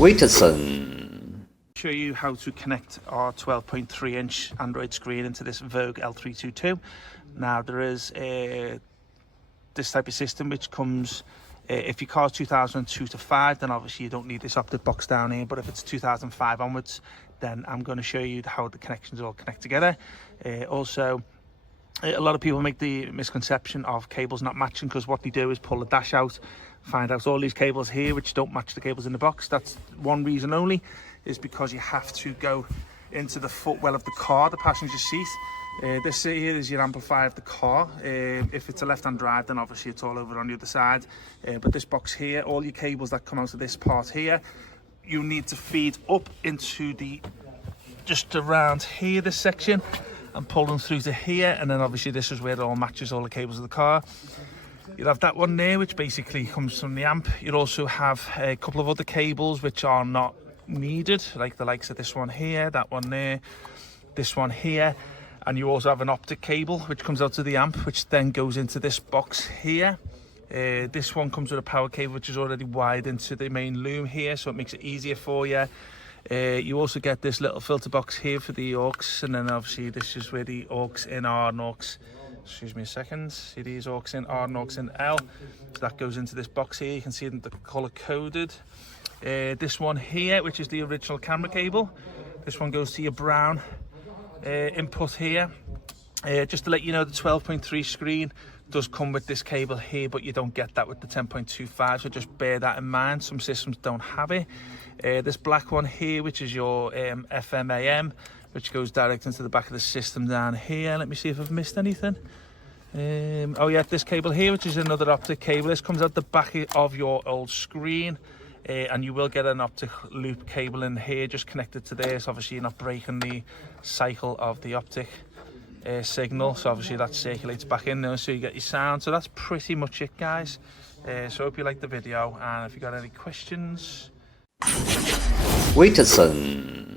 WITSON. Show you how to connect our 12.3 inch Android screen into this Vogue L322. Now there is this type of system which comes if your car's 2002 to 5, then obviously you don't need this optic box down here, but if it's 2005 onwards, then I'm going to show you how the connections all connect together. Also, a lot of people make the misconception of cables not matching, because what they do is pull the dash out, find out all these cables here which don't match the cables in the box. That's one reason only, is because you have to go into the footwell of the car, the passenger seat. This here is your amplifier of the car. If it's a left-hand drive, then obviously it's all over on the other side. But this box here, all your cables that come out of this part here, you need to feed up into the, just around here, this section, and pull them through to here. And then obviously this is where it all matches all the cables of the car. You'll have that one there, which basically comes from the amp. You'll also have a couple of other cables which are not needed, like the likes of this one here, that one there, this one here. And you also have an optic cable which comes out to the amp, which then goes into this box here. This one comes with a power cable which is already wired into the main loom here, so it makes it easier for you. You also get this little filter box here for the aux, and then obviously this is where the aux in are, and aux, excuse me a second, see these aux in R and aux in L, so that goes into this box here. You can see the color coded. This one here, which is the original camera cable, this one goes to your brown input here. Just to let you know, the 12.3 screen does come with this cable here, but you don't get that with the 10.25, so just bear that in mind. Some systems don't have it. This black one here, which is your FM AM, which goes direct into the back of the system down here. Let me see if I've missed anything. Oh yeah, this cable here, which is another optic cable. This comes out the back of your old screen. And you will get an optic loop cable in here just connected to this. Obviously you're not breaking the cycle of the optic signal, so obviously that circulates back in there, so you get your sound. So that's pretty much it, guys. So I hope you liked the video, and if you got any questions, WITSON.